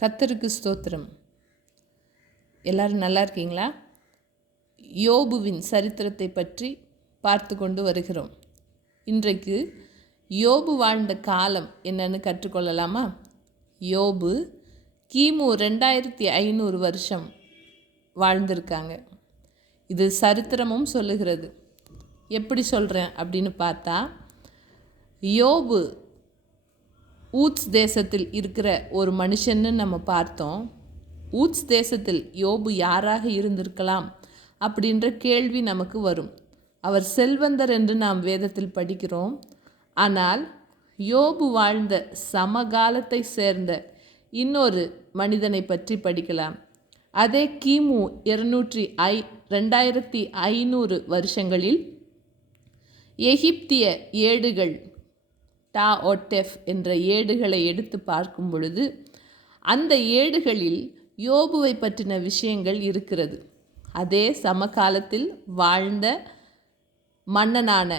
கர்த்தருக்கு ஸ்தோத்திரம். எல்லாரும் நல்லா இருக்கீங்களா? யோபுவின் சரித்திரத்தை பற்றி பார்த்து கொண்டு வருகிறோம். இன்றைக்கு யோபு வாழ்ந்த காலம் என்னன்னு கற்றுக்கொள்ளலாமா? யோபு கிமு 2500 வருஷம் வாழ்ந்திருக்காங்க. இது சரித்திரமும் சொல்லுகிறது. எப்படி சொல்கிறேன் அப்படின்னு பார்த்தா, யோபு ஊத்ஸ் தேசத்தில் இருக்கிற ஒரு மனுஷன்னு நம்ம பார்த்தோம். ஊத்ஸ் தேசத்தில் யோபு யாராக இருந்திருக்கலாம் அப்படின்ற கேள்வி நமக்கு வரும். அவர் செல்வந்தர் என்று நாம் வேதத்தில் படிக்கிறோம். ஆனால் யோபு வாழ்ந்த சமகாலத்தை சேர்ந்த இன்னொரு மனிதனை பற்றி படிக்கலாம். அதே கிமு 2500 வருஷங்களில் எகிப்திய ஏடுகள் டா ஒட்டெஃப் என்ற ஏடுகளை எடுத்து பார்க்கும் பொழுது அந்த ஏடுகளில் யோபுவை பற்றின விஷயங்கள் இருக்கிறது. அதே சமகாலத்தில் வாழ்ந்த மன்னனான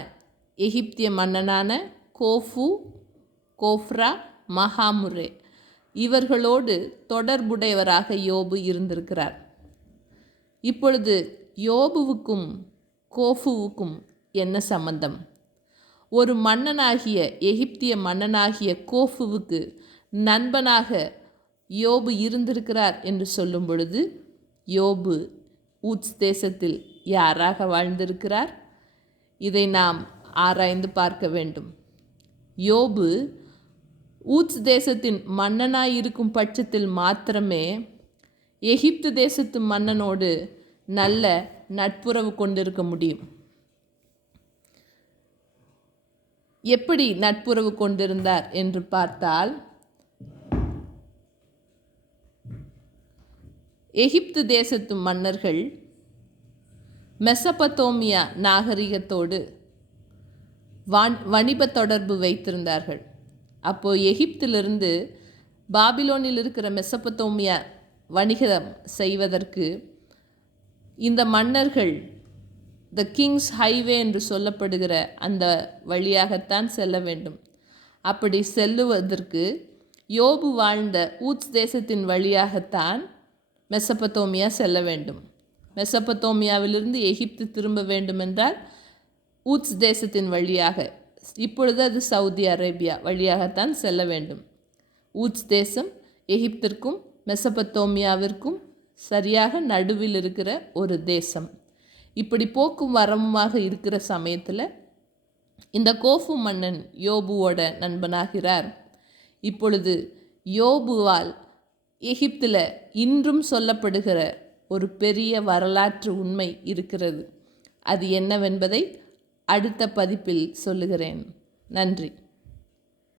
எகிப்திய மன்னனான கோஃபு, கோஃப்ரா, மகாமுரே இவர்களோடு தொடர்புடையவராக யோபு இருந்திருக்கிறார். இப்பொழுது யோபுவுக்கும் கோஃபுவுக்கும் என்ன சம்பந்தம்? ஒரு மன்னனாகிய எகிப்திய மன்னனாகிய கோஃபுவுக்கு நண்பனாக யோபு இருந்திருக்கிறார் என்று சொல்லும் பொழுது, யோபு ஊத்ஸ் தேசத்தில் யாராக வாழ்ந்திருக்கிறார்? இதை நாம் ஆராய்ந்து பார்க்க வேண்டும். யோபு ஊத்ஸ் தேசத்தின் மன்னனாயிருக்கும் பட்சத்தில் மாத்திரமே எகிப்து தேசத்து மன்னனோடு நல்ல நட்புறவு கொண்டிருக்க முடியும். எப்படி நட்புறவு கொண்டிருந்தார் என்று பார்த்தால், எகிப்து தேசத்து மன்னர்கள் மெசபத்தோமியா நாகரிகத்தோடு வணிப தொடர்பு வைத்திருந்தார்கள். அப்போது எகிப்திலிருந்து பாபிலோனில் இருக்கிற மெசபத்தோமியா வணிகம் செய்வதற்கு இந்த மன்னர்கள் த கிங்ஸ் ஹைவே என்று சொல்லப்படுகிற அந்த வழியாகத்தான் செல்ல வேண்டும். அப்படி செல்லுவதற்கு யோபு வாழ்ந்த ஊத்ஸ் தேசத்தின் வழியாகத்தான் மெசபத்தோமியா செல்ல வேண்டும். மெசபத்தோமியாவிலிருந்து எகிப்து திரும்ப வேண்டுமென்றால் ஊத்ஸ் தேசத்தின் வழியாக, இப்பொழுது அது சவுதி அரேபியா வழியாகத்தான் செல்ல வேண்டும். ஊத்ஸ் தேசம் எகிப்திற்கும் மெசபத்தோமியாவிற்கும் சரியாக நடுவில் இருக்கிற ஒரு தேசம். இப்படி போக்கும் வரமுமாக இருக்கிற சமயத்தில் இந்த கோஃபு மன்னன் யோபுவோட நண்பனாகிறார். இப்பொழுது யோபுவால் எகிப்தில் இன்றும் சொல்லப்படுகிற ஒரு பெரிய வரலாற்று உண்மை இருக்கிறது. அது என்னவென்பதை அடுத்த பதிப்பில் சொல்லுகிறேன். நன்றி.